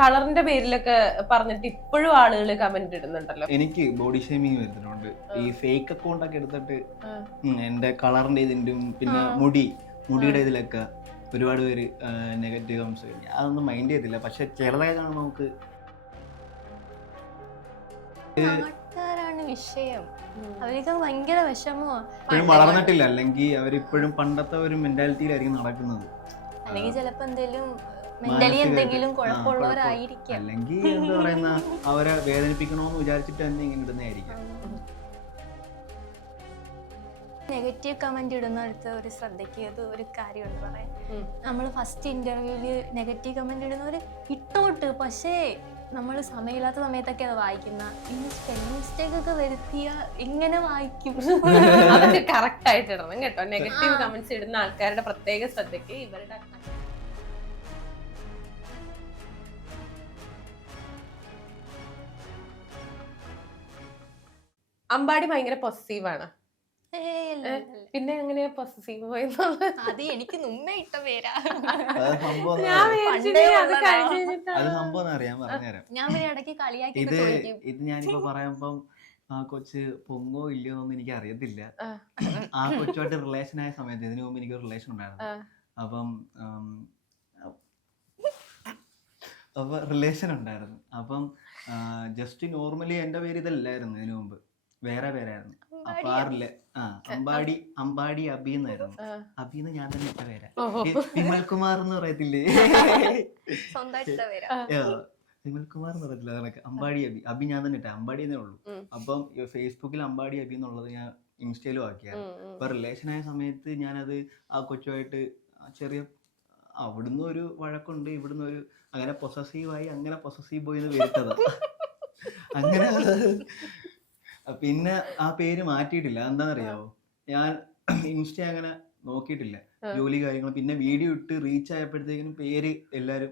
കളറിന്റെ പേരിലൊക്കെ പറഞ്ഞിട്ട് ഇപ്പോഴും ആളുകൾ കമന്റ് ഇടുന്നുണ്ടല്ലോ. എനിക്ക് ബോഡി ഷേമിങ് വരുന്നുണ്ട്. ഈ ഫേക്ക് അക്കൗണ്ട് ഒക്കെ എടുത്തിട്ട് എന്റെ കളറിന്റെ ഇതിന്റെ പിന്നെ മുടി മുടിയുടെ ഇതിലൊക്കെ ഒരുപാട് പേര് നെഗറ്റീവ് കമൻസ് അതൊന്നും മൈൻഡ് ചെയ്തില്ല. പക്ഷെ ചിലതൊക്കെ കാണുമ്പോൾ നമുക്ക് വിഷയം. അവർക്ക് ഭയങ്കര വിഷമോ ഇപ്പോഴും വളർന്നിട്ടില്ല. അല്ലെങ്കിൽ അവരിപ്പോഴും പണ്ടത്തെ ഒരു മെന്റാലിറ്റിയിലായിരിക്കും നടക്കുന്നത്. അല്ലെങ്കിൽ ചിലപ്പോ എന്തെങ്കിലും മെന്റലി എന്തെങ്കിലും കുഴപ്പമുള്ളവരായിരിക്കാം. അല്ലെങ്കിൽ എന്താ പറയുന്ന അവരെ വേദനിപ്പിക്കണമെന്ന് വിചാരിച്ചിട്ട് തന്നെ ഇങ്ങനെ ഇടുന്നതായിരിക്കും നെഗറ്റീവ് കമന്റ് ഇടുന്നിടത്ത് ഒരു ശ്രദ്ധിക്കുക ഒരു കാര്യമുണ്ട് പറയാൻ. നമ്മൾ ഫസ്റ്റ് ഇന്റർവ്യൂവിൽ നെഗറ്റീവ് കമന്റ് ഇടുന്നവർ ഇട്ടോട്ട്. പക്ഷേ നമ്മൾ സമയമില്ലാത്ത സമയത്തൊക്കെ അത് വായിക്കുന്ന ഇനി സ്പെല്ലിംഗ് മിസ്റ്റേക്ക് ഒക്കെ വരുത്തിയ എങ്ങനെ വായിക്കും. അതൊക്കെ കറക്റ്റ് ആയിട്ട് ഇടണം കേട്ടോ. നെഗറ്റീവ് കമന്റ്സ് ഇടുന്ന ആൾക്കാരുടെ പ്രത്യേക ശ്രദ്ധയ്ക്ക് ഇവരുടെ അമ്പാടി ഭയങ്കര പൊസസീവ് ആണ്. ഏയ് ഇല്ല, ഇല്ല, ഇല്ല. പിന്നെ എങ്ങനെയാ പൊസസീവ് പോയെന്നുള്ളത്? അത് എനിക്ക് മുന്നേ ഇട്ട പേരാ. ഞാൻ അത്. കഴിഞ്ഞ് അത് കഴിഞ്ഞിട്ടാണ് സംഭവം അറിയാൻ പറഞ്ഞുതരാം ഞാൻ പിന്നെ ഇടയ്ക്ക് കളിയാക്കി ഇത് ഇത് ഞാനിപ്പോ പറയുമ്പം ആ കൊച്ച് പൊങ്ങോ ഇല്ലയോ എന്നൊന്നും എനിക്ക് അറിയത്തില്ല. ആ. ആ കൊച്ചുമായിട്ട് റിലേഷൻ ആയ സമയത്ത് ഇതിനു മുമ്പ് എനിക്ക് റിലേഷൻ ഉണ്ടായിരുന്നു. അപ്പം അപ്പൊ റിലേഷൻ ഉണ്ടായിരുന്നു. അപ്പം ജസ്റ്റ് നോർമലി എന്റെ പേര് ഇതല്ലായിരുന്നു ഇതിനു മുമ്പ്. വേറെ പേരായിരുന്നു. അപ്പൊ ആ അമ്പാടി അമ്പാടി അബി എന്നായിരുന്നു. അബി എന്ന് ഞാൻ തന്നെ ഇട്ട പേരാ. വിമൽകുമാർ എന്ന് പറയത്തില്ലേ? വിമൽകുമാർ എന്ന് പറയത്തില്ല അതൊക്കെ അമ്പാടി അബി. അബി ഞാൻ തന്നെ ഇട്ട അമ്പാടി എന്നേ ഉള്ളൂ. അപ്പം ഫേസ്ബുക്കിൽ അമ്പാടി അബി എന്നുള്ളത് ഞാൻ ഇൻസ്റ്റയിലും ഉം. അപ്പൊ റിലേഷൻ ആയ സമയത്ത് ഞാനത് ആ കൊച്ചുമായിട്ട് ചെറിയ അവിടുന്ന് ഒരു വഴക്കുണ്ട് ഇവിടുന്ന് ഒരു അങ്ങനെ പൊസസീവായി അങ്ങനെ പൊസസീവ് പോയി എന്ന് വരുത്തതാ അങ്ങനെ പിന്നെ ആ പേര് മാറ്റിയിട്ടില്ല. എന്താണെന്നറിയാവോ ഞാൻ ഇൻസ്റ്റ അങ്ങനെ നോക്കിയിട്ടില്ല. ജോലി കാര്യങ്ങൾ. പിന്നെ വീഡിയോ ഇട്ട് റീച്ച് ആയപ്പോഴത്തേക്കിനും പേര് എല്ലാരും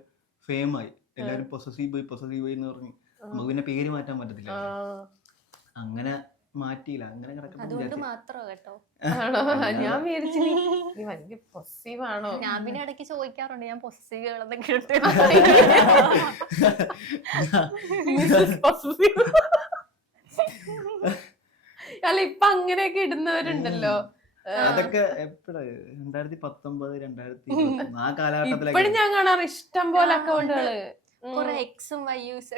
ഫേം ആയി. എല്ലാരും പൊസസീവ് പോയി പൊസസീവ് പോയി എന്ന് പറഞ്ഞു. നമുക്ക് പിന്നെ പേര് മാറ്റാൻ പറ്റത്തില്ല. അങ്ങനെ മാറ്റിയില്ല. അങ്ങനെ കിടക്കുന്നു അതുകൊണ്ട്. മാത്രോ കേട്ടോ? ഞാൻ വിചാരിച്ചു നീ പൊസീവ് ആണോ? ഞാൻ പിന്നെ ഇടയ്ക്ക് ചോദിക്കാറുണ്ട്. ഞാൻ. അല്ല ഇപ്പൊ അങ്ങനെയൊക്കെ ഇടുന്നവരുണ്ടല്ലോ. അതൊക്കെ എപ്പോഴാ? രണ്ടായിരത്തി പത്തൊമ്പത് രണ്ടായിരത്തി ആ ഇപ്പോഴും കാലഘട്ടത്തിലൊക്കെ ഞാൻ കാണാറ് ഇഷ്ടം പോലെ അക്കൗണ്ടുകൾ കുറെ എക്സും വൈയൂസ്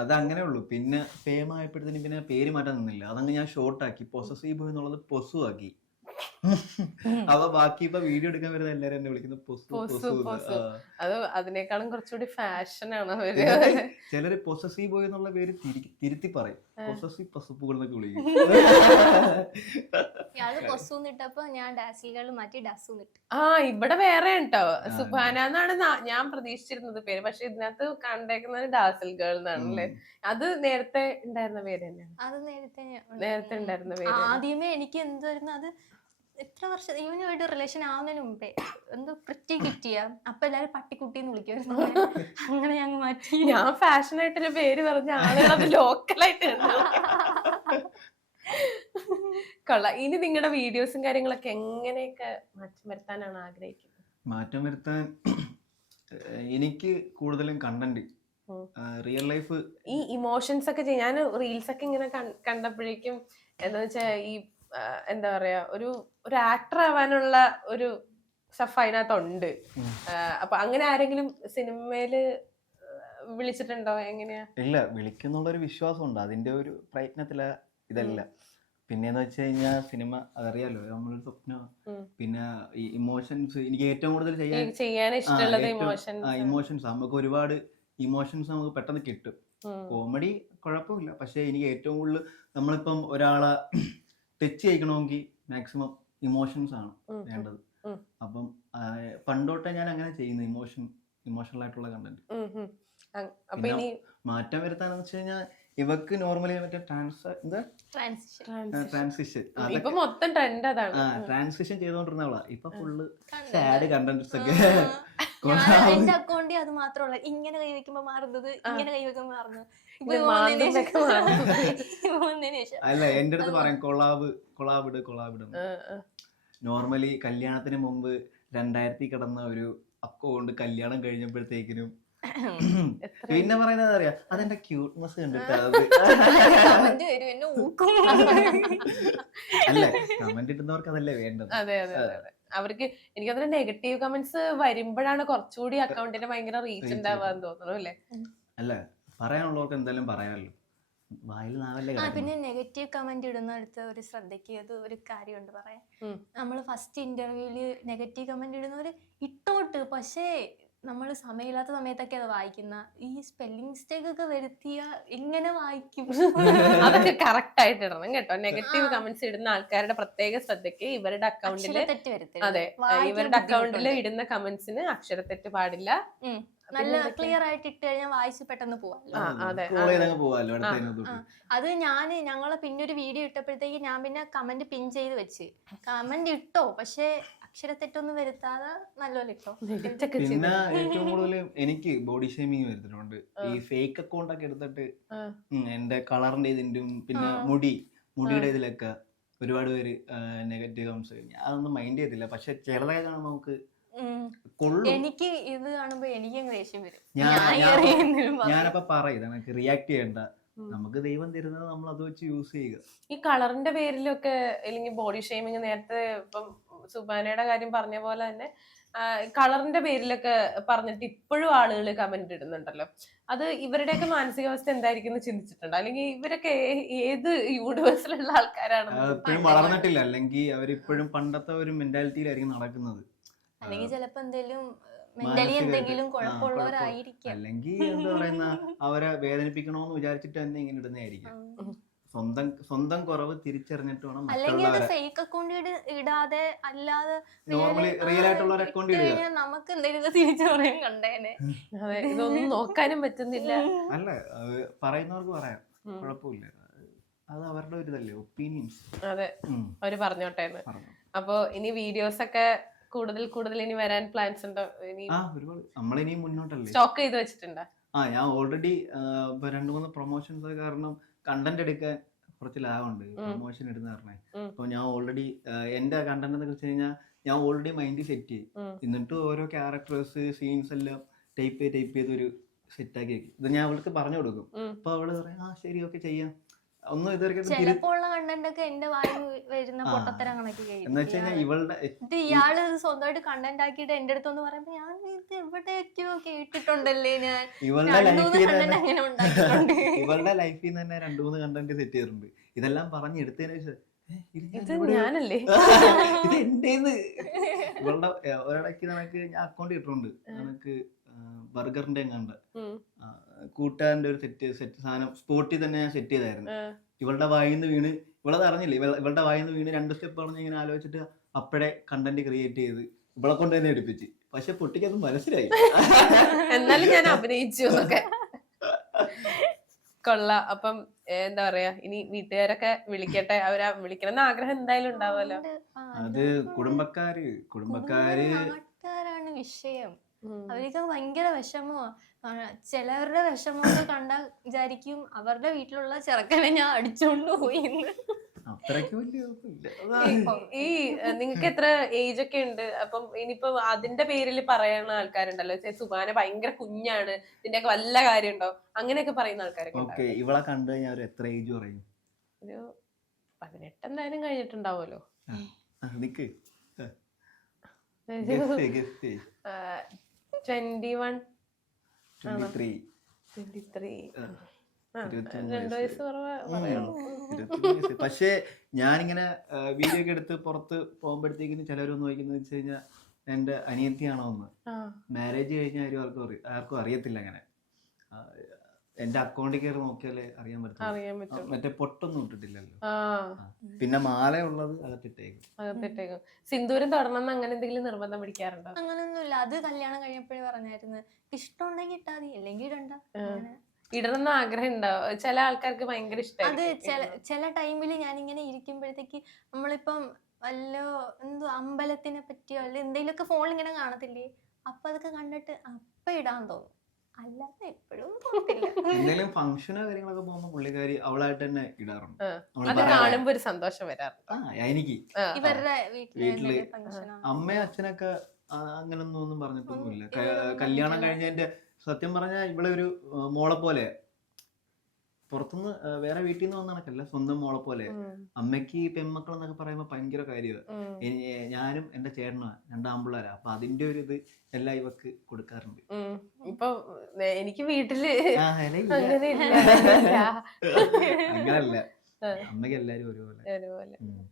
അത് അങ്ങനെ ഉള്ളൂ. പിന്നെ ഫേം ആയപ്പോഴത്തേനും പിന്നെ പേര് മാറ്റാൻ നിന്നില്ല. അതങ്ങ് ഞാൻ ഷോർട്ട് ആക്കി. പൊസസീവ് എന്നുള്ളത് പൊസു ആക്കി അപ്പൊ ബാക്കി ഇപ്പൊ വീഡിയോ എടുക്കാൻ വരുന്ന എല്ലാരും എന്നെ വിളിക്കുന്നു. പൊസു പൊസു, പൊസു എന്ന്. പൊസു. അത് അതിനേക്കാളും കുറച്ചുകൂടി ഫാഷൻ ആണ് അവർ. ചിലര് പൊസസീവ് ബോയ് എന്നുള്ള പേര് തിരി- തിരുത്തി പറയും. പൊസസീവ് പസുപ്പുകൾ എന്നൊക്കെ വിളിക്കും. ഇയാൾ പൊസു ഇട്ടപ്പോ ഞാൻ ഡാസിലുകൾ മാറ്റി ഇട്ടു. ആ ഇവിടെ വേറെ ഉണ്ടോ? സുബാന എന്നാണ് ഞാൻ പ്രതീക്ഷിച്ചിരുന്നത് പേര്. പക്ഷെ ഇതിനകത്ത് കണ്ടേക്കുന്നത് ഡാസിൽ ഗേൾ എന്നാണല്ലേ. അത് നേരത്തെ ഉണ്ടായിരുന്ന പേര് തന്നെയാണ്. അത് നേരത്തെ നേരത്തെ ഉണ്ടായിരുന്ന പേര് ആദ്യമേ എനിക്ക് എന്തായിരുന്നു അത് എത്ര വർഷം ഇവനുമായിട്ട് റിലേഷൻ ആവുന്നതിന് മുമ്പേ എന്തോ പ്രിറ്റി കിട്ടിയ. അപ്പൊ എല്ലാരും പട്ടിക്കുട്ടി എന്ന് വിളിക്കുമായിരുന്നു അങ്ങനെ ഞങ്ങൾ മാറ്റി. ഞാൻ ഫാഷൻ ആയിട്ടുള്ള പേര് പറഞ്ഞ ആളുകൾ അത് ലോക്കലായിട്ട് കൊള്ളാം. ഇനി നിങ്ങളുടെ വീഡിയോസും കാര്യങ്ങളൊക്കെ എങ്ങനെയൊക്കെ മാറ്റം വരുത്താനാണ് ആഗ്രഹിക്കുന്നത്? മാറ്റം വരുത്താൻ എനിക്ക് കൂടുതലും കണ്ടന്റ് റിയൽ ലൈഫ് ഈ ഇമോഷൻസ് ഒക്കെ ഞാൻ റീൽസ് ഒക്കെ ഇങ്ങനെ കണ്ടപ്പോഴേക്കും എന്താ വെച്ചാ ഈ എന്താ പറയാ ഒരു ഒരു ആക്ടർ ആവാനുള്ള ഒരു സ്റ്റഫ് അതിനകത്തുണ്ട്. അപ്പൊ അങ്ങനെ ആരെങ്കിലും സിനിമയിൽ വിളിച്ചിട്ടുണ്ടോ? എങ്ങനെയാ? ഇല്ല വിളിക്കുന്ന വിശ്വാസം ഉണ്ട് അതിന്റെ ഒരു പ്രയത്നത്തില ഇതല്ല. പിന്നെന്ന് വെച്ച് കഴിഞ്ഞാൽ സിനിമ അതറിയാലോ നമ്മളൊരു സ്വപ്നം. പിന്നെ ഈ ഇമോഷൻസ് എനിക്ക് ഏറ്റവും കൂടുതൽ ചെയ്യാൻ ചെയ്യാൻ ഇഷ്ടമുള്ളത് ഇമോഷൻസ് ഇമോഷൻസ് നമുക്ക് ഒരുപാട് ഇമോഷൻസ് നമുക്ക് പെട്ടെന്ന് കിട്ടും. കോമഡി കുഴപ്പമില്ല. പക്ഷെ എനിക്ക് ഏറ്റവും കൂടുതൽ നമ്മളിപ്പം ഒരാളെ ടച്ച് ചെയ്യിക്കണമെങ്കിൽ മാക്സിമം ഇമോഷൻസ് ആണ് വേണ്ടത്. അപ്പം പണ്ടോട്ടെ ഞാൻ അങ്ങനെ ചെയ്യുന്നു ഇമോഷൻ ഇമോഷണൽ ആയിട്ടുള്ള കണ്ടന്റ്. അപ്പൊ ഇനി മാറ്റം വരുത്താന്ന് വെച്ച് കഴിഞ്ഞാൽ ഇവക്ക് നോർമലി മറ്റേ ട്രാൻസ് ട്രാൻസിഷൻ മൊത്തം ട്രെൻഡ് അതാണ്. ട്രാൻസിഷൻ ചെയ്തോണ്ടിരുന്നവളാ. ഇപ്പൊ ഫുള്ള്? സാഡ് കണ്ടന്റ്സ് ഒക്കെ. ഞാൻ എന്റെ അക്കൗണ്ടിൽ അത് മാത്രമല്ല ഇങ്ങനെ കൈ വെക്കുമ്പോ മാറുന്നത് ഇങ്ങനെ കൈ വെക്കുമ്പോ അല്ല എന്റെ അടുത്ത് പറയാം കൊളാബ് കൊളാബിട് കൊളാബിടും. നോർമലി കല്യാണത്തിന് മുമ്പ് രണ്ടായിരത്തി കിടന്ന ഒരു അക്കൗണ്ട് കല്യാണം കഴിഞ്ഞപ്പോഴത്തേക്കിനും പിന്നെ പറയുന്നത് അറിയാം? അതെന്റെ ക്യൂട്ട്നെസ് കണ്ടിട്ട് അല്ല? കമന്റ് ഇടുന്നവർക്ക് അതല്ലേ വേണ്ടത്. അതെ അതെ. അവർക്ക് നെഗറ്റീവ് കമന്റ്സ് വരുമ്പോഴാണ് കുറച്ചുകൂടി അക്കൗണ്ടിന് ഭയങ്കര റീച്ച് ഉണ്ടാവാന്ന് തോന്നുന്നു അല്ലേ? അല്ല? പറയാനുള്ളവർക്ക് എന്തായാലും പറയാമല്ലോ. വായിൽ നാവല്ലേ ആ പിന്നെ നെഗറ്റീവ് കമന്റ് ഇടുന്നിടത്ത് ഒരു ശ്രദ്ധയ്ക്ക് അത് ഒരു കാര്യമുണ്ട് പറയാൻ. നമ്മൾ ഫസ്റ്റ് ഇന്റർവ്യൂൽ നെഗറ്റീവ് കമന്റ് ഇടുന്നവര് ഇട്ടോട്ട് പക്ഷേ നമ്മൾ സമയമില്ലാത്ത സമയത്തൊക്കെ അത് വായിക്കുന്ന ഈ സ്പെല്ലിംഗ് മിസ്റ്റേക്ക് ഒക്കെ വരുത്തിയ എങ്ങനെ വായിക്കും? അതൊക്കെ കറക്റ്റ് ആയിട്ട് ഇടണം കേട്ടോ. നെഗറ്റീവ് കമന്റ്സ് ഇടുന്ന ആൾക്കാരുടെ പ്രത്യേക ശ്രദ്ധയ്ക്ക് ഇവരുടെ അക്കൗണ്ടിൽ അതെ ഇവരുടെ അക്കൗണ്ടിൽ ഇടുന്ന കമന്റ്സിന് അക്ഷരത്തെറ്റ് പാടില്ല. നല്ല? ക്ലിയർ ആയിട്ട് ഇട്ട് കഴിഞ്ഞാൽ വായിച്ച് പെട്ടെന്ന് പോവാല്ലോ. അതെ, ഞാൻ ഞങ്ങളെ പിന്നെ ഒരു വീഡിയോ ഇട്ടപ്പോഴത്തേക്ക് ഞാൻ പിന്നെ കമന്റ് പിൻ ചെയ്ത് വെച്ച്. കമന്റ് ഇട്ടോ? പക്ഷേ അക്ഷരത്തെറ്റൊന്നും വരുത്താതെ നല്ലോലെ ഇട്ടോ. പിന്നെ ഏറ്റവും കൂടുതൽ എനിക്ക് ബോഡി ഷേമിങ് വരുത്തിട്ടുണ്ട് ഈ ഫേക്ക് അക്കൗണ്ട് ഒക്കെ എടുത്തിട്ട് എന്റെ കളറിന്റെ ഇതിന്റെ പിന്നെ മുടി മുടിയുടെ ഇതിലൊക്കെ ഒരുപാട് പേര് നെഗറ്റീവ് കമന്റ്സ് ഞാൻ അതൊന്നും മൈൻഡ് ചെയ്തില്ല. പക്ഷെ ചിലതൊക്കെ കാണുമ്പോൾ നമുക്ക് എനിക്ക് ഇത് കാണുമ്പോ എനിക്കും ദേഷ്യം വരും. ഞാനപ്പോ പറയും എനിക്ക് റിയാക്ട് ചെയ്യണ്ട. നമുക്ക് ദൈവം തരുന്നത് നമ്മൾ അത് വെച്ച് യൂസ് ചെയ്യുക. ഈ കളറിന്റെ പേരിലൊക്കെ അല്ലെങ്കിൽ ബോഡി ഷെയ്മിങ് നേരത്തെ ഇപ്പം സുബാനയുടെ കാര്യം പറഞ്ഞ പോലെ തന്നെ കളറിന്റെ പേരിലൊക്കെ പറഞ്ഞിട്ട് ഇപ്പോഴും ആളുകൾ കമന്റ് ഇടുന്നുണ്ടല്ലോ. അത് ഇവരുടെയൊക്കെ മാനസികാവസ്ഥ എന്തായിരിക്കും എന്ന് ചിന്തിച്ചിട്ടുണ്ട്? അല്ലെങ്കിൽ ഇവരൊക്കെ ഏത് യൂണിവേഴ്സിലുള്ള ആൾക്കാരാണ് വളർന്നിട്ടില്ല. അല്ലെങ്കിൽ അവരിപ്പോഴും പണ്ടത്തെ ഒരു മെന്റാലിറ്റിയിലായിരിക്കും നടക്കുന്നത്. അല്ലെങ്കിൽ ചിലപ്പോ എന്തെങ്കിലും മെന്റലി എന്തെങ്കിലും അല്ലെങ്കിൽ എന്താ പറയുന്ന അവരെ വേദനിപ്പിക്കണോന്ന് വിചാരിച്ചിട്ട് തന്നെ ഇങ്ങനെ ഇടുന്നതായിരിക്കും. ആയിരിക്കും സ്വന്തം സ്വന്തം കുറവ് തിരിച്ചറിഞ്ഞിട്ട് വേണം അല്ലെങ്കിൽ അത് ഫേക്ക് അക്കൗണ്ട് ഇടാതെ അല്ലാതെ നോർമലി റിയൽ ആയിട്ടുള്ള ഒരു അക്കൗണ്ട് ഇടുക. നമുക്ക് എന്തെങ്കിലും തിരിച്ചു പറയാൻ കണ്ടേനെ. ഇതൊന്നും നോക്കാനും പറ്റുന്നില്ല. അല്ല പറയുന്നവർക്ക് പറയാം. കുഴപ്പമില്ല. അത് അവരുടെ ഒരു ഇതല്ലേ ഒപ്പീനിയൻസ് അതെ അവർ പറഞ്ഞോട്ടെ അപ്പോ ഇനി വീഡിയോസ് ഒക്കെ കൂടുതൽ കൂടുതൽ ഇനി വരാൻ പ്ലാൻസ് ഉണ്ടോ? ഇനി ആ ഒരുപാട്. നമ്മളിനി മുന്നോട്ടല്ലേ? സ്റ്റോക്ക് ചെയ്ത് വെച്ചിട്ടുണ്ട്? ആ ഞാൻ ഓൾറെഡി രണ്ടു മൂന്ന് പ്രൊമോഷൻസ് കാരണം കണ്ടന്റ് എടുക്കാൻ കുറച്ച് ലാഭമുണ്ട് പ്രൊമോഷൻ ഇടുന്ന ഉം. അപ്പൊ ഞാൻ ഓൾറെഡി എന്റെ കണ്ടന്റ് എന്ന് വെച്ച് കഴിഞ്ഞാൽ ഞാൻ ഓൾറെഡി മൈൻഡ് സെറ്റ് ചെയ്യും. എന്നിട്ട് ഓരോ ക്യാരക്ടേഴ്സ് സീൻസ് എല്ലാം ടൈപ്പ് ചെയ്ത് ടൈപ്പ് ചെയ്ത് ഒരു സെറ്റാക്കി വെക്കും. ഇത് ഞാൻ അവൾക്ക് പറഞ്ഞു കൊടുക്കും. അപ്പൊ അവൾ പറയാം ആ ശരി ഓക്കെ ചെയ്യാം. ഒന്നും ഇതുവരെ തിരി ചിലപ്പോ ഉള്ള കണ്ടന്റ് ഒക്കെ എന്റെ വായി വരുന്ന. പൊട്ടത്തരം കണക്ക് ഇവളുടെ ഇത് ഇയാൾ സ്വന്തമായിട്ട് കണ്ടന്റ് ആക്കിയിട്ട് എന്റെ അടുത്തൊന്ന് പറയുമ്പോ ഞാൻ ഇത് എവിടെയൊക്കെയോ കേട്ടിട്ടുണ്ടല്ലേ ഞാൻ? ഇവളുടെ ലൈഫിൽ തന്നെ അങ്ങനെ ഉണ്ടാക്കിയിട്ടുണ്ട്. ഇവളുടെ ലൈഫിൽ നിന്ന് തന്നെ രണ്ടു മൂന്ന് കണ്ടന്റ് സെറ്റ് ചെയ്തിട്ടുണ്ട്. ഇതെല്ലാം പറഞ്ഞെടുത്തതിനു ശേഷം ഇത് ഞാൻ ഇത് ഞാനല്ലേ? ഇത് എന്റേന്ന്. ഇവളുടെ ഒരിടയ്ക്ക് നമുക്ക് ഞാൻ അക്കൗണ്ട് ഇട്ടിട്ടുണ്ട്. നമുക്ക് ബർഗറിന്റെ കണ്ട്. കൂട്ടുകാരന്റെ ഒരു സെറ്റ് സെറ്റ് സാധനം സ്പോട്ടിൽ തന്നെ ഞാൻ സെറ്റ് ചെയ്തായിരുന്നു. ഇവളുടെ വായിന്ന് വീണ് ഇവളത് അറിഞ്ഞില്ല? ഇവളുടെ വായിന്ന് വീണ് രണ്ട് സ്റ്റെപ്പ് പറഞ്ഞ് ഇങ്ങനെ ആലോചിച്ചിട്ട് അപ്പോഴേ കണ്ടന്റ് ക്രിയേറ്റ് ചെയ്ത് ഇവളെ കൊണ്ട് തന്നെ എടുപ്പിച്ച്. പക്ഷെ പൊട്ടിക്ക് അത് മനസ്സിലായി. എന്നാലും ഞാൻ അഭിനയിച്ചു എന്നൊക്കെ. കൊള്ളാം. അപ്പം എന്താ പറയാ? ഇനി വീട്ടുകാരൊക്കെ വിളിക്കട്ടെ. അവരാ വിളിക്കണം. എന്ന ആഗ്രഹം എന്തായാലും ഉണ്ടാവുമല്ലോ. അത് കുടുംബക്കാര് കുടുംബക്കാര് വിഷയം. അവർക്ക് ഭയങ്കര വിഷമോ ചിലവരുടെ വിഷമമൊക്കെ കണ്ടാൽ വിചാരിക്കും അവരുടെ വീട്ടിലുള്ള ചെറുക്കനെ ഞാൻ അടിച്ചോണ്ട് പോയി. ഈ നിങ്ങൾക്ക് എത്ര ഏജ് ഒക്കെ ഉണ്ട്? അപ്പം ഇനിയിപ്പോ അതിന്റെ പേരിൽ പറയുന്ന ആൾക്കാരുണ്ടല്ലോ. സുബാന ഭയങ്കര കുഞ്ഞാണ്. ഇതിന്റെ ഒക്കെ വല്ല കാര്യമുണ്ടോ? അങ്ങനെയൊക്കെ പറയുന്ന ആൾക്കാരൊക്കെ ഓക്കെ ഇവളെ കണ്ടു കഴിഞ്ഞാൽ എത്ര ഏജ് പറയും? ഒരു പതിനെട്ട് എന്തായാലും കഴിഞ്ഞിട്ടുണ്ടാവുമല്ലോ. നിക്ക്. ട്വന്റി വൺ ട്വന്റി ത്രീ പക്ഷേ ഞാനിങ്ങനെ വീഡിയോ ഒക്കെ എടുത്ത് പുറത്ത് പോകുമ്പോഴത്തേക്കിനും ചിലരൊന്നും ചോദിക്കുന്നത് വെച്ച് കഴിഞ്ഞാൽ എന്റെ അനിയത്തിയാണോ ഒന്ന് മാരേജ് കഴിഞ്ഞാൽ ആരും ആർക്കും അറി- ആർക്കും അറിയത്തില്ല അങ്ങനെ. എന്റെ അക്കൗണ്ടിൽ കയറി നോക്കിയാലേ അറിയാൻ പറ്റും അറിയാൻ പറ്റും മറ്റേ പൊട്ടൊന്നും ഇട്ടിട്ടില്ലല്ലോ. ആ. പിന്നെ മാലയുള്ളത് അകത്തിട്ടേക്കും. അകത്തിട്ടേക്കും. സിന്ദൂരം തൊടണം എന്ന് അങ്ങനെ എന്തെങ്കിലും നിർബന്ധം പിടിക്കാറുണ്ടോ? അങ്ങനൊന്നുമില്ല. അത് കല്യാണം കഴിഞ്ഞപ്പോഴേ പറഞ്ഞായിരുന്നു. ഇഷ്ടമുണ്ടെങ്കിൽ ഇട്ടാ മതി അല്ലെങ്കിൽ ഇടണ്ട. അങ്ങനെ. ഇടണം എന്ന് ആഗ്രഹം ഉണ്ടാവും ചില ആൾക്കാർക്ക് ഭയങ്കര അത് ചില ചില ചില ഞാൻ ഇങ്ങനെ ഇരിക്കുമ്പോഴത്തേക്ക് നമ്മളിപ്പം വല്ല എന്തോ അമ്പലത്തിനെ പറ്റിയോ അല്ലെ എന്തെങ്കിലുമൊക്കെ ഫോണിൽ ഇങ്ങനെ കാണത്തില്ലേ? അപ്പൊ അതൊക്കെ കണ്ടിട്ട് അപ്പൊ ഇടാൻ തോന്നും. അല്ലാതെ എപ്പോഴും തോന്നത്തില്ല എന്തെങ്കിലും ഫംഗ്ഷനോ കാര്യങ്ങളൊക്കെ പോകുമ്പോ പുള്ളിക്കാരി അവളായിട്ട് തന്നെ ഇടാറുണ്ട്. അത് കാണുമ്പോ ഒരു സന്തോഷം വരാറുണ്ട്. ആ എനിക്ക്. ഇവരുടെ വീട്ടിൽ അമ്മയും അച്ഛനൊക്കെ അങ്ങനെ അങ്ങനൊന്നും ഒന്നും പറഞ്ഞിട്ടൊന്നുമില്ല. കല്യാണം കഴിഞ്ഞ കഴിഞ്ഞതിന്റെ സത്യം പറഞ്ഞാൽ ഇവിടെ ഒരു മോളെ പോലെ പുറത്തുനിന്ന് വേറെ വീട്ടിൽ നിന്ന് വന്ന കണക്കല്ല സ്വന്തം മോളെ പോലെ. അമ്മയ്ക്ക് പെൺമക്കൾ എന്നൊക്കെ പറയുമ്പോൾ ഭയങ്കര കാര്യമാണ് ഞാനും എന്റെ ചേട്ടനും രണ്ടാമ്പിള്ളേരാ അപ്പൊ അതിന്റെ ഒരു ഇത് എല്ലാം ഇവക്ക് കൊടുക്കാറുണ്ട്. ഇപ്പൊ എനിക്ക് വീട്ടിൽ. അങ്ങനല്ല. അമ്മയ്ക്ക് എല്ലാരും ഒരുപോലെ.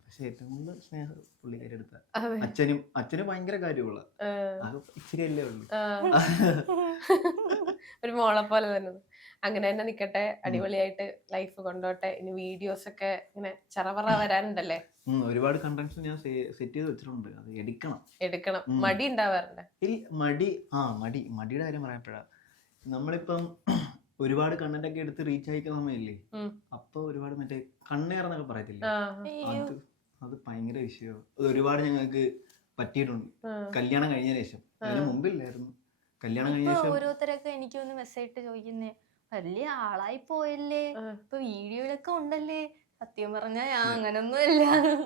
പക്ഷെ ഏറ്റവും കൂടുതൽ സ്നേഹം പുള്ളിക്കാരി എടുത്ത. അച്ഛനും അച്ഛനും ഭയങ്കര കാര്യമുള്ള. അത് ഇച്ചിരി അല്ലേ ഉള്ളൂ ഒരു മോളെ പോലെ തന്നെ. അങ്ങനെ തന്നെ നിക്കട്ടെ അടിപൊളിയായിട്ട് ലൈഫ് കൊണ്ടോട്ടെ. ഇനി വീഡിയോസ് ഒക്കെ ഇങ്ങനെ ചറവറ വരാനുണ്ടല്ലേ? ഒരുപാട് കണ്ടന്റ്സ് ഞാൻ സെറ്റ് ചെയ്ത് വെച്ചിട്ടുണ്ട്. അത് എടുക്കണം. എടുക്കണം. മടി ഉണ്ടാവാറുണ്ട്? ഇല്ല മടി ആ മടി. മടിയുടെ കാര്യം പറയാപ്പോഴാ. നമ്മളിപ്പം ഒരുപാട് കണ്ടന്റ് ഒക്കെ എടുത്ത് റീച്ച് അയക്കുന്ന സമയമില്ലേ. അപ്പൊ ഒരുപാട് മറ്റേ കണ്ണേറെന്നൊക്കെ പറയത്തില്ലേ? അത് അത് ഭയങ്കര വിഷയമാണ് അത് ഒരുപാട് ഞങ്ങൾക്ക് പറ്റിയിട്ടുണ്ട്. കല്യാണം കഴിഞ്ഞ ശേഷം. അതിന് മുമ്പില്ലായിരുന്നു. കല്യാണം കഴിഞ്ഞ ശേഷം ഓരോരുത്തരൊക്കെ എനിക്കൊന്ന് മെസ്സേജ് ഇട്ട് ചോദിക്കുന്നേ. വലിയ ആളായി പോയല്ലേ. ഇപ്പൊ വീഡിയോയിലൊക്കെ ഉണ്ടല്ലേ? സത്യം പറഞ്ഞാ ഞാൻ അങ്ങനൊന്നും അല്ല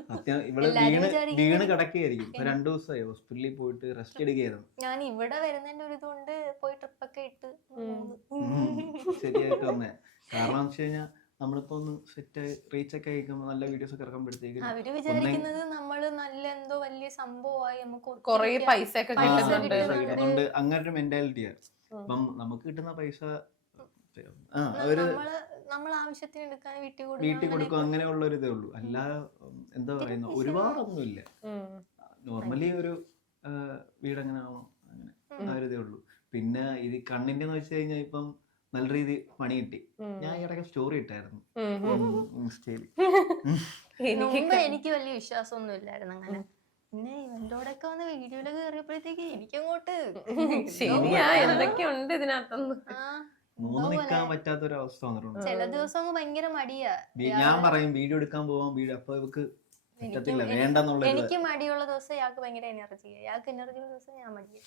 സത്യം ഇവൾ എല്ലാരും വീണ് വിചാരിക്കുന്നത് വീണ് കിടക്കുകയായിരിക്കും. ഇപ്പൊ രണ്ടു ദിവസമായി ഹോസ്പിറ്റലിൽ പോയിട്ട് റെസ്റ്റ് എടുക്കുകയായിരുന്നു. ഞാൻ ഇവിടെ വരുന്നതിന്റെ ഒരു ഇതുകൊണ്ട് പോയി ട്രിപ്പൊക്കെ ഇട്ട് ഉം. ഉം. ശരിയായിട്ട് വന്നേ. കാരണം എന്ന് വെച്ച് കഴിഞ്ഞാൽ നമ്മളിപ്പോ ഒന്ന് സെറ്റ് റീച്ച് ഒക്കെ അയക്കുമ്പോ നല്ല വീഡിയോസ് ഒക്കെ ഇറക്കുമ്പോഴത്തേക്ക് അവർ വിചാരിക്കുന്നത് നമ്മൾ നല്ല എന്തോ വലിയ സംഭവമായി നമുക്ക് കുറേ ഒക്കെ- പൈസ ഒക്കെ കിട്ടുന്നുണ്ട്. അങ്ങനെ ഒരു മെന്റാലിറ്റിയാണ്. അപ്പം നമുക്ക് കിട്ടുന്ന പൈസ വീട്ടിൽ കൊടുക്കും അങ്ങനെയുള്ള ഒരു ഇതേ ഉള്ളൂ. അല്ല എന്താ പറയുന്ന ഒരുപാടൊന്നുമില്ല. നോർമലി ഒരു ആ, വീട് അങ്ങനെ ആവണം അങ്ങനെ ആ ഒരു ഇതേ ഉള്ളൂ. പിന്നെ ഇത് കണ്ണിന്റെ എന്ന് വെച്ച് കഴിഞ്ഞാൽ ഇപ്പം നല്ല രീതി പണി കിട്ടി. ഞാൻ ഇടയ്ക്ക് സ്റ്റോറി ഇട്ടായിരുന്നു. ഇൻസ്റ്റയിൽ എനിക്ക് വലിയ വിശ്വാസമൊന്നും ഇല്ലായിരുന്നു അങ്ങനെ. പിന്നെ ഇവന്റോടൊക്കെ വന്ന് വീഡിയോയിലൊക്കെ കയറിയപ്പോഴത്തേക്ക് എനിക്കങ്ങോട്ട് ശരിയാ എന്തൊക്കെയുണ്ട് ഇതിനകത്തൊന്നും? ആ മൂന്ന് പറ്റാത്ത ഒരു അവസ്ഥ വന്നിട്ടുണ്ട്. ചില ദിവസം അങ്ങ് ഭയങ്കര മടിയാ. ഞാൻ പറയും വീഡിയോ എടുക്കാൻ പോവാൻ വീഡിയോ അപ്പൊ ഇവക്ക് പറ്റത്തില്ല എനിക്കും- വേണ്ടെന്നുള്ള എനിക്ക് മടിയുള്ള ദിവസം ഇയാൾക്ക് ഭയങ്കര എനർജി ഇയാൾക്ക് എനർജി ഉള്ള ദിവസം ഞാൻ മടിയാ.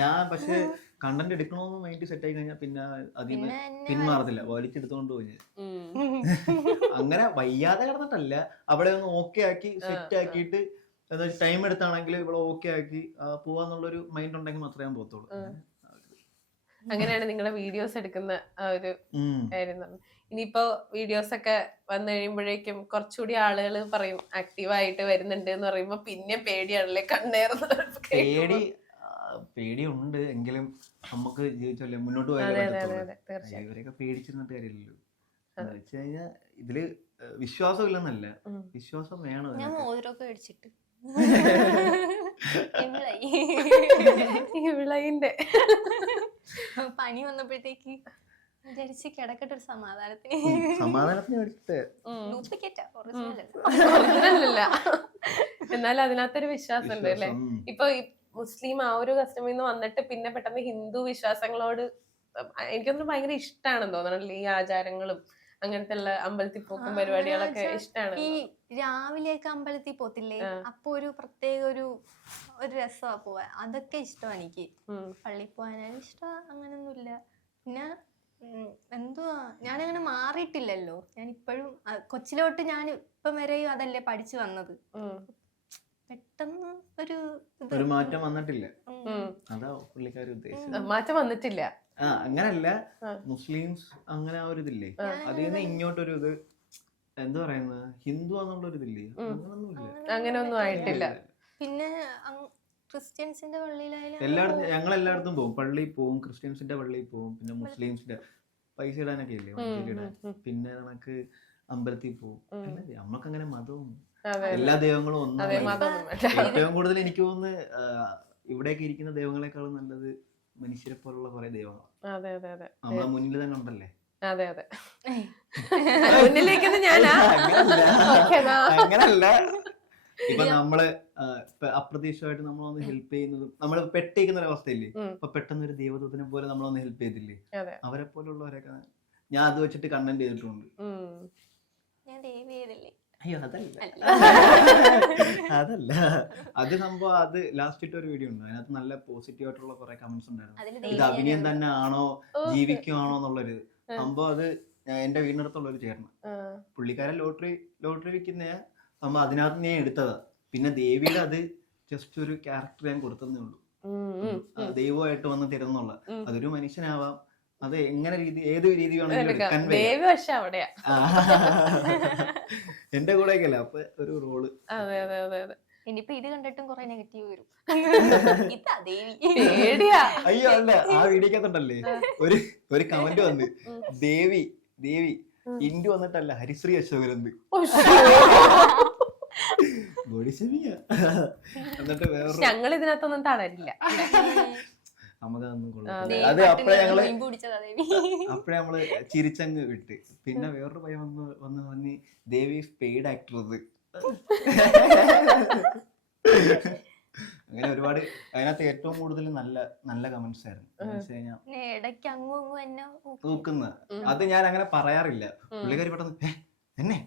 ഞാൻ പക്ഷെ കണ്ടന്റ് എടുക്കണമെന്ന് മൈൻഡ് സെറ്റ് ആയി കഴിഞ്ഞാൽ പിന്നെ പിന്മാറത്തില്ല. വലിച്ചെടുത്തോണ്ട് പോയി. അങ്ങനെ വയ്യാതെ കിടന്നിട്ടല്ല. അവിടെ ഒന്ന് ഓക്കെ ആക്കി സെറ്റ് ആക്കിയിട്ട് ടൈം എടുത്താണെങ്കിൽ ഇവിടെ ഓക്കെ ആക്കി പോവാന്നുള്ളൊരു മൈൻഡ് ഉണ്ടെങ്കിൽ മാത്രമേ ഞാൻ പോകത്തുള്ളൂ. അങ്ങനെയാണ് നിങ്ങളെ വീഡിയോസ് എടുക്കുന്ന ആ ഒരു. കാര്യം ഇനിയിപ്പോ വീഡിയോസ് ഒക്കെ വന്നു കഴിയുമ്പോഴേക്കും കുറച്ചുകൂടി ആളുകൾ പറയും ആക്റ്റീവായിട്ട് വരുന്നുണ്ട് എന്ന് പറയുമ്പോ പിന്നെ പേടിയാണല്ലേ കണ്ണേർന്ന് പേടി പേടിയുണ്ട് എങ്കിലും നമുക്ക് ജീവിച്ചല്ലേ മുന്നോട്ട് പോയാലേ ഇവരെയൊക്കെ പേടിച്ചിരുന്നിട്ട് കാര്യമില്ലല്ലോ. എന്ന് വെച്ച് കഴിഞ്ഞാൽ ഇതിൽ വിശ്വാസം ഇല്ലെന്നല്ല വിശ്വാസം വേണം ഞാൻ. പനി വന്നപ്പോഴത്തേക്ക് വിചാരിച്ച് കിടക്കട്ടെ ഒരു സമാധാനത്തിന്. സമാധാനത്തിന് വേണ്ടിട്ട് എന്നാൽ അതിനകത്തൊരു വിശ്വാസം. ഉണ്ട് അല്ലെ ഇപ്പൊ ഈ മുസ്ലിം ആ ഒരു കസ്റ്റമിൽ നിന്ന് വന്നിട്ട് പിന്നെ പെട്ടെന്ന് ഹിന്ദു വിശ്വാസങ്ങളോട് എനിക്കൊന്നും ഭയങ്കര ഇഷ്ടമാണെന്ന് തോന്നണല്ലോ ഈ ആചാരങ്ങളും അങ്ങനത്തെ ഉള്ള അമ്പലത്തിൽ പോക്കും പരിപാടികളൊക്കെ ഇഷ്ടമാണ് ഈ രാവിലെയൊക്കെ അമ്പലത്തിൽ പോത്തില്ലേ. അപ്പൊ ഒരു പ്രത്യേക ഒരു ഒരു രസമാ പോവാൻ. അതൊക്കെ ഇഷ്ടമാണ് എനിക്ക്. പള്ളിയിൽ പോകാനായാലും ഇഷ്ടം. അങ്ങനൊന്നുമില്ല. പിന്നെ എന്തുവാ? ഞാനങ്ങനെ മാറിയിട്ടില്ലല്ലോ. ഞാൻ ഇപ്പോഴും കൊച്ചിലോട്ട് ഞാൻ ഇപ്പം വരെയും അതല്ലേ പഠിച്ചു വന്നത്. പെട്ടെന്ന് ഒരു ഒരു മാറ്റം വന്നിട്ടില്ല. അതാ പുള്ളിക്കാരി ഉദ്ദേശിച്ചത്. മാറ്റം വന്നിട്ടില്ല. ആ അങ്ങനല്ല. മുസ്ലിംസ് അങ്ങനെ ആ ഒരു ഇതില്ലേ. അതിൽ നിന്ന് ഇങ്ങോട്ടൊരു ഇത് എന്താ പറയുന്നത്? ഹിന്ദു എന്നുള്ള ഒരു ഇതില്ലേ? അങ്ങനൊന്നുമില്ല. അങ്ങനെയൊന്നും ആയിട്ടില്ല. പിന്നെ അങ് ക്രിസ്ത്യൻസിന്റെ പള്ളിയിലായാലും എല്ലായിടത്തും ഞങ്ങൾ എല്ലായിടത്തും പോകും. പള്ളിയിൽ പോകും ക്രിസ്ത്യൻസിന്റെ പള്ളിയിൽ പോകും പിന്നെ മുസ്ലിംസിന്റെ പൈസ ഇടാനൊക്കെ ഇല്ലേ? ഇടാൻ. പിന്നെ നമുക്ക് അമ്പലത്തിൽ പോകും നമ്മൾക്ക് അങ്ങനെ മതവും എല്ലാ ദൈവങ്ങളും ഒന്നും ഏറ്റവും കൂടുതൽ എനിക്ക് തോന്നുന്നു ഇവിടെയൊക്കെ ഇരിക്കുന്ന ദൈവങ്ങളെക്കാളും നല്ലത് മനുഷ്യരെ പോലുള്ള കുറെ ദൈവങ്ങളാണ്. അതെ അതെ അതെ. നമ്മളെ മുന്നിൽ തന്നെ ഉണ്ടല്ലേ? അതെ അതെ. മുന്നിലേക്കുന്നത് ഞാനാ. അങ്ങനല്ല. ഇപ്പൊ നമ്മൾ അപ്രതീക്ഷിതമായിട്ട് നമ്മളൊന്ന് ഹെൽപ്പ് ചെയ്യുന്നതും നമ്മൾ പെട്ടിരിക്കുന്ന ഒരു അവസ്ഥയില്ലേ. അപ്പൊ പെട്ടെന്ന് ഒരു ദൈവദൂതനെ പോലെ നമ്മളൊന്ന് ഹെൽപ്പ് ചെയ്തില്ലേ? അവരെ പോലുള്ളവരൊക്കെ ഞാൻ അത് വെച്ചിട്ട് കണ്ടന്റ് ചെയ്തിട്ടുണ്ട്. ഞാൻ ദേവി ചെയ്തില്ലേ? അയ്യോ അതല്ല. അല്ല. അതല്ല. അത് സംഭവം അത് ലാസ്റ്റ് ഇട്ട ഒരു വീഡിയോ ഉണ്ട്. അതിനകത്ത് നല്ല പോസിറ്റീവ് ആയിട്ടുള്ള കുറെ കമന്റ്സ് ഉണ്ടായിരുന്നു. ഇത്. അഭിനയം തന്നെ ആണോ. ജീവിക്കുവാണോ എന്നുള്ളൊരു സംഭവം അത് എന്റെ വീടിനടുത്തുള്ള ഒരു ചേട്ടന്. പുള്ളിക്കാരൻ ലോട്ടറി ലോട്ടറി വിൽക്കുന്ന സംഭവം അതിനകത്ത് ഞാൻ എടുത്തതാ. പിന്നെ ദേവിയുടെ അത് ജസ്റ്റ് ഒരു ക്യാരക്ടർ ഞാൻ കൊടുത്തതേ ഉള്ളൂ. ദൈവമായിട്ട് വന്ന് തരുന്നുള്ള. അതൊരു മനുഷ്യനാവാം. അത് എങ്ങനെ രീതി ഏത് രീതി എന്റെ കൂടെ അപ്പൊ ഒരു റോൾ അതെ അതെ അതെ അതെ. ഇനിയിപ്പോ ഇത് കണ്ടിട്ടും കുറെ നെഗറ്റീവ് വരും. ഇതാ ദേവി. പേടിയാ. അയ്യോ അല്ല ആ വീഡിയോക്കത്തുണ്ടല്ലേ ഒരു ഒരു കമന്റ് വന്ന് ദേവി ദേവി. ഇന്ത്യ വന്നിട്ടല്ല ഹരിശ്രീ അശോകരന്ത് ബോഡി ഷെമിയ എന്നിട്ട് വേറെ ഞങ്ങൾ ഇതിനകത്തൊന്നും തളരില്ല നമുക്കതൊന്നും ആ, കൊള്ളത്തില്ല ദേവി അത് അപ്പഴേ ഞങ്ങൾ ദേവി. അപ്പഴേ നമ്മൾ ചിരിച്ചങ്ങ് വിട്ട്. പിന്നെ വേറൊരു പയ്യൻ വന്ന് വന്ന് വന്നി ദേവി പെയ്ഡ് ആക്ടർ അത് അങ്ങനെ ഒരുപാട് അതിനകത്ത് ഏറ്റവും കൂടുതൽ നല്ല നല്ല കമന്റ്സ് ആയിരുന്നു. തൂക്കുന്ന. അത് ഞാൻ അങ്ങനെ പറയാറില്ല. പുള്ളിക്കാരി പെട്ടെന്ന് എന്നെ?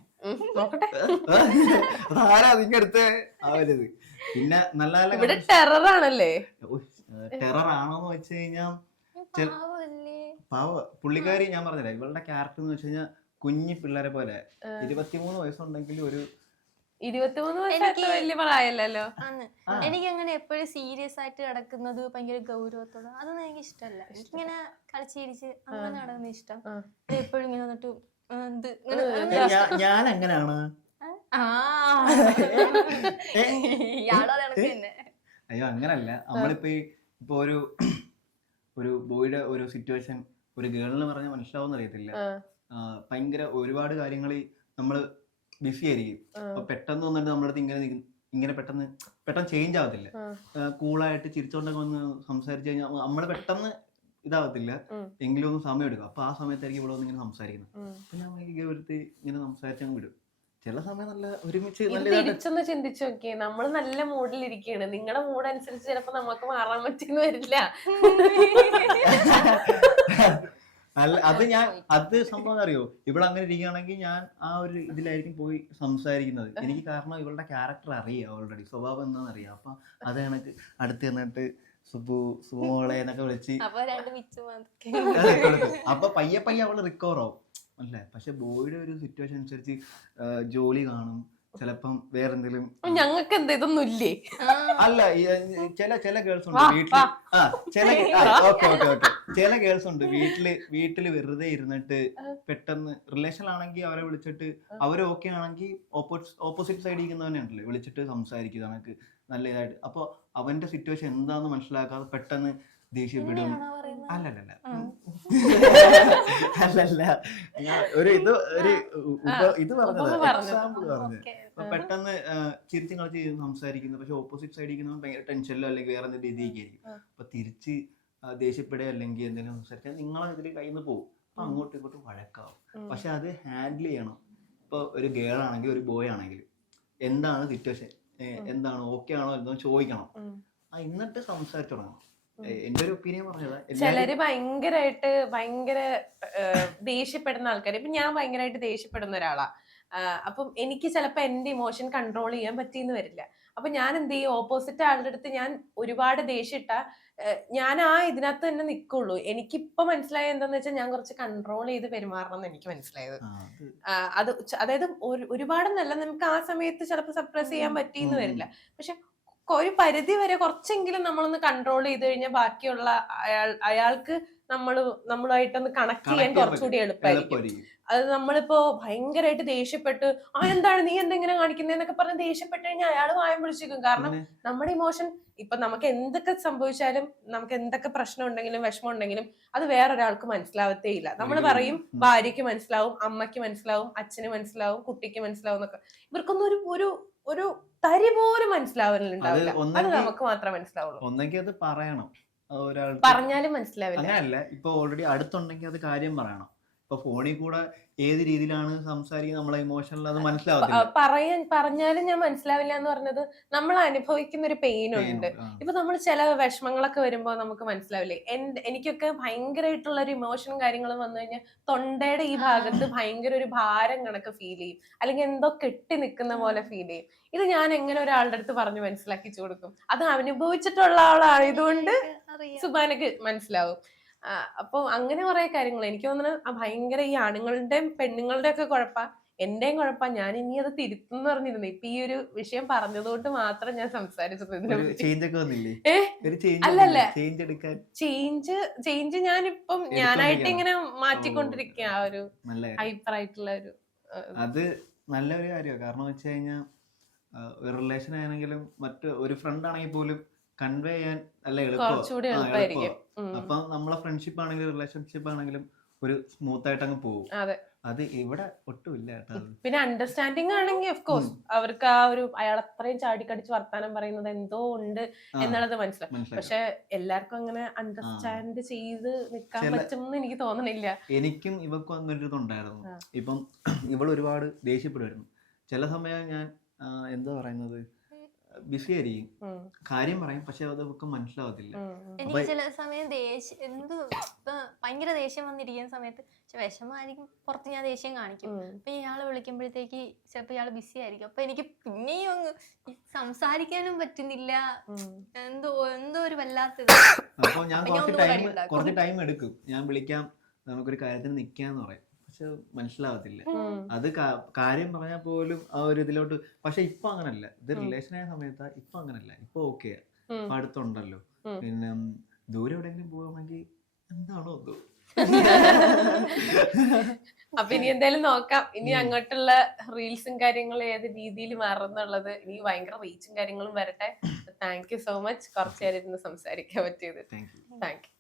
നോക്കട്ടെ. അതാരാ നിങ്ങ അടുത്ത്? ആവരുത് പിന്നെ നല്ല നല്ല ഇവിടെ ടെററാണല്ലേ ടെറർ ആണോന്ന് വെച്ച് കഴിഞ്ഞാൽ പാവ. പുള്ളിക്കാരി ഞാൻ പറഞ്ഞില്ല ഇവളുടെ ക്യാരക്ടർ എന്ന് വെച്ച് കഴിഞ്ഞാൽ കുഞ്ഞി പിള്ളേരെ പോലെ. ഇരുപത്തിമൂന്ന് വയസ്സുണ്ടെങ്കിൽ ഒരു ഇരുപത്തിമൂന്ന് വയസ്സ് അത്ര എനിക്ക് വലിയ പ്രായമല്ലല്ലോ എനിക്ക് അങ്ങനെ എപ്പോഴും സീരിയസ് ആയിട്ട് കിടക്കുന്നത് ഭയങ്കര ഗൗരവത്തോടെ. അതൊന്നും എനിക്ക് ഇഷ്ടമല്ല ഇങ്ങനെ കളിച്ചിരിച്ച് അങ്ങനെ നടക്കുന്ന ഇഷ്ടം. എപ്പോഴും ഇങ്ങനെ വന്നിട്ട് ഞാൻ തന്നെ അയ്യോ അങ്ങനല്ല. നമ്മളിപ്പോ ഇപ്പൊ ഒരു ഒരു ബോയുടെ ഒരു സിറ്റുവേഷൻ ഒരു ഗേളിന് പറഞ്ഞാൽ മനസ്സിലാവുന്ന അറിയത്തില്ല. ഭയങ്കര ഒരുപാട് കാര്യങ്ങൾ നമ്മൾ ബിസി ആയിരിക്കും. അപ്പൊ പെട്ടെന്ന് വന്നിട്ട് നമ്മുടെ അടുത്ത് ഇങ്ങനെ ഇങ്ങനെ പെട്ടെന്ന് പെട്ടെന്ന് ചേഞ്ച് ആവത്തില്ല. കൂളായിട്ട് ചിരിച്ചോണ്ടൊക്കെ വന്ന് സംസാരിച്ചു കഴിഞ്ഞാൽ നമ്മൾ പെട്ടെന്ന് ഇതാവത്തില്ല. എങ്കിലും ഒന്ന് സമയം എടുക്കും അപ്പൊ ആ സമയത്തായിരിക്കും ഇവിടെ വന്ന് ഇങ്ങനെ സംസാരിക്കുന്നത് അപ്പൊ ഞാൻ വൈകി ഒരുത്തി ഇങ്ങനെ സംസാരിച്ചങ്ങ് വിടും. ചില സമയം നല്ല ഒരുമിച്ച് തിരിച്ചൊന്ന് ചിന്തിച്ചു നോക്കിയേ. നമ്മൾ നല്ല മൂഡിൽ ഇരിക്കുകയാണ് നിങ്ങളുടെ മൂഡ് അനുസരിച്ച് ചിലപ്പോ നമുക്ക് മാറാൻ പറ്റിന്ന് വരില്ല. അല്ല അത് ഞാൻ അത് സംഭവം അറിയോ? ഇവിടെ അങ്ങനെ ഇരിക്കുകയാണെങ്കിൽ ഞാൻ ആ ഒരു ഇതിലായിരിക്കും പോയി സംസാരിക്കുന്നത്. എനിക്ക് കാരണം ഇവളുടെ ക്യാരക്ടർ അറിയാം ഓൾറെഡി സ്വഭാവം എന്താണെന്ന് അറിയാം. അപ്പൊ അത് കണക്ക് അടുത്ത് ചെന്നിട്ട് സുബു സുമോളെ എന്നൊക്കെ വിളിച്ച് അപ്പൊ പയ്യെ പയ്യെ അവൾ റിക്കവർ ആവും. അല്ലേ? പക്ഷെ ബോയുടെ ഒരു സിറ്റുവേഷൻ അനുസരിച്ച് ജോലി കാണും. ചിലപ്പം വേറെന്തെങ്കിലും ഞങ്ങൾക്ക് എന്താ ഇതൊന്നും ഇല്ലേ? അല്ല ചില ചില ഗേൾസ് ഉണ്ട് വീട്ടിൽ. ആ ചില ഓക്കെ ഓക്കെ ഓക്കെ. ചില ഗേൾസ് ഉണ്ട് വീട്ടിൽ വീട്ടിൽ വെറുതെ ഇരുന്നിട്ട് പെട്ടെന്ന് റിലേഷൻ ആണെങ്കിൽ അവരെ വിളിച്ചിട്ട് അവർ ഓക്കെ ആണെങ്കിൽ ഓപ്പോസിറ്റ് സൈഡിൽ ഇരിക്കുന്നവനെ ഉണ്ടല്ലോ വിളിച്ചിട്ട് സംസാരിക്കുക നമുക്ക് നല്ല ഇതായിട്ട്. അപ്പൊ അവന്റെ സിറ്റുവേഷൻ എന്താന്ന് മനസ്സിലാക്കാതെ പെട്ടെന്ന് ദേഷ്യപ്പെടും അല്ലല്ല. അല്ലല്ല ഒരു ഇത് ഒരു ഇത് പറഞ്ഞത്. എക്സാമ്പിൾ പറഞ്ഞത്. അപ്പൊ പെട്ടെന്ന് ചിരിച്ചും കളിച്ച് സംസാരിക്കുന്നു. പക്ഷെ ഓപ്പോസിറ്റ് സൈഡിൽ ഇരിക്കുന്നവൻ ഭയങ്കര ടെൻഷനിലോ അല്ലെങ്കിൽ വേറെ എന്തെങ്കിലും രീതിയൊക്കെ ആയിരിക്കും. അപ്പൊ തിരിച്ച് ദേഷ്യപ്പെടുക അല്ലെങ്കിൽ എന്തെങ്കിലും സംസാരിച്ചാൽ നിങ്ങളെ ഇതിൽ കയ്യിൽ നിന്ന് പോകും. അപ്പൊ അങ്ങോട്ടും ഇങ്ങോട്ടും വഴക്കാവും. പക്ഷെ അത് ഹാൻഡിൽ ചെയ്യണം. ഇപ്പൊ ഒരു ഗേൾ ആണെങ്കിൽ ഒരു ബോയ് ആണെങ്കിലും എന്താണ് സിറ്റുവേഷൻ എന്താണ് ഓക്കെ ആണോ എന്തോ ചോദിക്കണം. ആ എന്നിട്ട് സംസാരിച്ചു തുടങ്ങണം എന്റെ ഒരു ഒപ്പീനിയൻ പറഞ്ഞത് ചിലര് ഭയങ്കരമായിട്ട് ഭയങ്കര ദേഷ്യപ്പെടുന്ന ആൾക്കാർ ഇപ്പൊ ഞാൻ ഭയങ്കരമായിട്ട് ദേഷ്യപ്പെടുന്ന ഒരാളാ. അപ്പം എനിക്ക് ചിലപ്പോ എന്റെ ഇമോഷൻ കൺട്രോൾ ചെയ്യാൻ പറ്റിയെന്ന് വരില്ല. അപ്പൊ ഞാൻ എന്ത് ചെയ്യും? ഓപ്പോസിറ്റ് ആളുടെ അടുത്ത് ഞാൻ ഒരുപാട് ദേഷ്യട്ട ഞാൻ ആ ഇതിനകത്ത് തന്നെ നിക്കുള്ളൂ. എനിക്കിപ്പോ മനസ്സിലായ എന്താന്ന് വെച്ചാൽ ഞാൻ കുറച്ച് കൺട്രോൾ ചെയ്ത് പെരുമാറണം എന്ന് എനിക്ക് മനസ്സിലായത്. അത് അതായത് ഒരു- ഒരുപാട് നല്ല നമുക്ക് ആ സമയത്ത് ചിലപ്പോൾ സപ്രസ് ചെയ്യാൻ പറ്റി പറ്റിയെന്ന് വരില്ല. പക്ഷെ ഒരു പരിധി വരെ കുറച്ചെങ്കിലും നമ്മളൊന്ന് കൺട്രോൾ ചെയ്ത് കഴിഞ്ഞാൽ ബാക്കിയുള്ള അയാൾ അയാൾക്ക് നമ്മൾ നമ്മളുമായിട്ടൊന്ന് കണക്ട് ചെയ്യാൻ കുറച്ചുകൂടി എളുപ്പമായിരിക്കും അത് നമ്മളിപ്പോ ഭയങ്കരമായിട്ട് ദേഷ്യപ്പെട്ട് ആ എന്താണ് നീ എന്തെങ്ങനെ കാണിക്കുന്നതെന്നൊക്കെ പറഞ്ഞ് ദേഷ്യപ്പെട്ട് കഴിഞ്ഞാൽ അയാൾ വായം പിടിച്ചിരിക്കും. കാരണം നമ്മുടെ ഇമോഷൻ ഇപ്പൊ നമുക്ക് എന്തൊക്കെ സംഭവിച്ചാലും നമുക്ക് എന്തൊക്കെ പ്രശ്നം ഉണ്ടെങ്കിലും വിഷമം ഉണ്ടെങ്കിലും അത് വേറൊരാൾക്ക് മനസ്സിലാവത്തേ ഇല്ല. നമ്മൾ പറയും. ഭാര്യയ്ക്ക് മനസ്സിലാവും അമ്മയ്ക്ക് മനസ്സിലാവും അച്ഛന് മനസ്സിലാവും കുട്ടിക്ക് മനസ്സിലാവും എന്നൊക്കെ. ഇവർക്കൊന്നും ഒരു ഒരു ഒരു തരി പോലും മനസ്സിലാവുന്നുണ്ടാവില്ല അത് നമുക്ക് മാത്രമേ മനസ്സിലാവുള്ളൂ. ഒന്നെങ്കിൽ അത് പറയണം. ഒരാൾക്ക്. പറഞ്ഞാലും മനസ്സിലാവില്ല. അങ്ങനെയല്ല ഇപ്പൊ ഓൾറെഡി അടുത്തുണ്ടെങ്കിൽ അത് കാര്യം പറയണം. ഇപ്പൊ ഫോണിൽ കൂടെ ഏത് രീതിയിലാണ് സംസാരിക്കുന്നത് നമ്മളെ ഇമോഷണൽ അത് മനസ്സിലാവില്ല പറയാൻ പറഞ്ഞാലും ഞാൻ മനസ്സിലാവില്ല എന്ന് പറഞ്ഞത് നമ്മൾ അനുഭവിക്കുന്ന ഒരു പെയിൻ ഉണ്ട്. ഇപ്പൊ നമ്മൾ ചില വിഷമങ്ങളൊക്കെ വരുമ്പോൾ നമുക്ക് മനസ്സിലാവില്ലേ? എന്റെ എനിക്കൊക്കെ ഭയങ്കരമായിട്ടുള്ള ഒരു ഇമോഷനും കാര്യങ്ങളും വന്നു കഴിഞ്ഞാൽ തൊണ്ടയുടെ ഈ ഭാഗത്ത് ഭയങ്കര ഒരു ഭാരം കണക്ക് ഫീൽ ചെയ്യും. അല്ലെങ്കിൽ എന്തോ കെട്ടി നിൽക്കുന്ന പോലെ ഫീൽ ചെയ്യും. ഇത് ഞാൻ എങ്ങനെ ഒരാളുടെ അടുത്ത് പറഞ്ഞു മനസ്സിലാക്കിച്ചു കൊടുക്കും? അത് അനുഭവിച്ചിട്ടുള്ള ആളായതുകൊണ്ട് അറിയാം. സുബാനക്ക് മനസ്സിലാവും. അപ്പൊ അങ്ങനെ കുറെ കാര്യങ്ങൾ എനിക്ക് തോന്നുന്നു ആ ഭയങ്കര ഈ ആണുങ്ങളുടെയും പെണ്ണുങ്ങളുടെ ഒക്കെ കുഴപ്പ. എന്റെയും കുഴപ്പ. ഞാൻ ഇനി അത് തിരുത്തുന്ന് പറഞ്ഞിരുന്നു. ഇപ്പൊ ഈ ഒരു വിഷയം പറഞ്ഞതുകൊണ്ട് മാത്രം ഞാൻ സംസാരിച്ചത് അല്ലല്ല. ചേഞ്ച് ചേഞ്ച് ഞാനിപ്പം ഞാനായിട്ട് ഇങ്ങനെ മാറ്റിക്കൊണ്ടിരിക്കുക ആ ഒരു ഹൈപ്പർ ആയിട്ടുള്ള ഒരു അത് നല്ലൊരു കാര്യമാണ് കാരണം വെച്ച് കഴിഞ്ഞാൽ ഒരു റിലേഷൻ ആണെങ്കിലും മറ്റു ഒരു ഫ്രണ്ട് ആണെങ്കിൽ പോലും കൺവേ ചെയ്യാൻ നല്ല എളുപ്പം. അപ്പം നമ്മളെ ഫ്രണ്ട്ഷിപ്പ് ആണെങ്കിലും റിലേഷൻഷിപ്പ് ആണെങ്കിലും ഒരു സ്മൂത്ത് ആയിട്ട് അങ്ങ് പോകും. അതെ. അത് ഇവിടെ ഒട്ടും ഇല്ല പിന്നെ അണ്ടർസ്റ്റാൻഡിങ് ആണെങ്കിൽ ഓഫ് കോഴ്സ് അവർക്ക് ആ ഒരു അയാൾ അത്രയും ചാടിക്കടിച്ച് വർത്താനം പറയുന്നത് എന്തോ ഉണ്ട് എന്നുള്ളത് മനസ്സിലാക്കും മനസ്സിലായി. പക്ഷെ എല്ലാവർക്കും അങ്ങനെ അണ്ടർസ്റ്റാൻഡ് ചെയ്ത് നിൽക്കാൻ പറ്റും എന്ന് എനിക്ക് തോന്നണില്ല. എനിക്കും ഇവക്കും ഒരു ഇതുണ്ടായിരുന്നു. ഇപ്പം ഇവൾ ഒരുപാട് ദേഷ്യപ്പെടുമായിരുന്നു ചില സമയം ഞാൻ എന്താ പറയുന്നത്? ബിസി ആയിരിക്കും. കാര്യം പറയും പക്ഷെ അത് ഇവക്ക് മനസ്സിലാവത്തില്ല. എനിക്ക് ചില സമയം ദേഷ്യം എന്ത് ഇപ്പൊ ഭയങ്കര ദേഷ്യം വന്നിരിക്കുന്ന സമയത്ത് പക്ഷെ വിഷമായിരിക്കും പുറത്ത് ഞാൻ ദേഷ്യം കാണിക്കും. അപ്പൊ ഇയാൾ വിളിക്കുമ്പോഴത്തേക്ക് ചിലപ്പോ ഇയാൾ ബിസി ആയിരിക്കും. അപ്പൊ എനിക്ക് പിന്നെയും അങ്ങ് സംസാരിക്കാനും പറ്റുന്നില്ല. എന്തോ എന്തോ ഒരു വല്ലാത്തത് അപ്പോൾ ഞാൻ അപ്പൊ ഞാൻ കുറച്ച് ടൈം കുറച്ച് ടൈം എടുക്കും. ഞാൻ വിളിക്കാം നമുക്കൊരു കാര്യത്തിന് നിക്കാന്ന് പറയും. പക്ഷെ മനസ്സിലാവത്തില്ല. അത് കാര്യം പറഞ്ഞാൽ പോലും ആ ഒരു ഇതിലോട്ട് പക്ഷെ ഇപ്പൊ അങ്ങനല്ല. ഇത്. റിലേഷൻ ആയ സമയത്ത് ഇപ്പൊ അങ്ങനല്ല. ഇപ്പൊ ഓക്കെ. ഇപ്പൊ അടുത്തുണ്ടല്ലോ. പിന്നെ ദൂരെ എവിടെയെങ്കിലും പോകണമെങ്കിൽ എന്താണോ എന്തോ. അപ്പൊ ഇനി എന്തായാലും നോക്കാം. ഇനി അങ്ങോട്ടുള്ള റീൽസും കാര്യങ്ങളും ഏത് രീതിയിൽ മാറുന്നുള്ളത്. ഇനി ഭയങ്കര റീച്ചും കാര്യങ്ങളും വരട്ടെ. താങ്ക് യു സോ മച്ച് കുറച്ചു നേരം ഇരുന്ന് സംസാരിക്കാൻ പറ്റിയത്. Thank you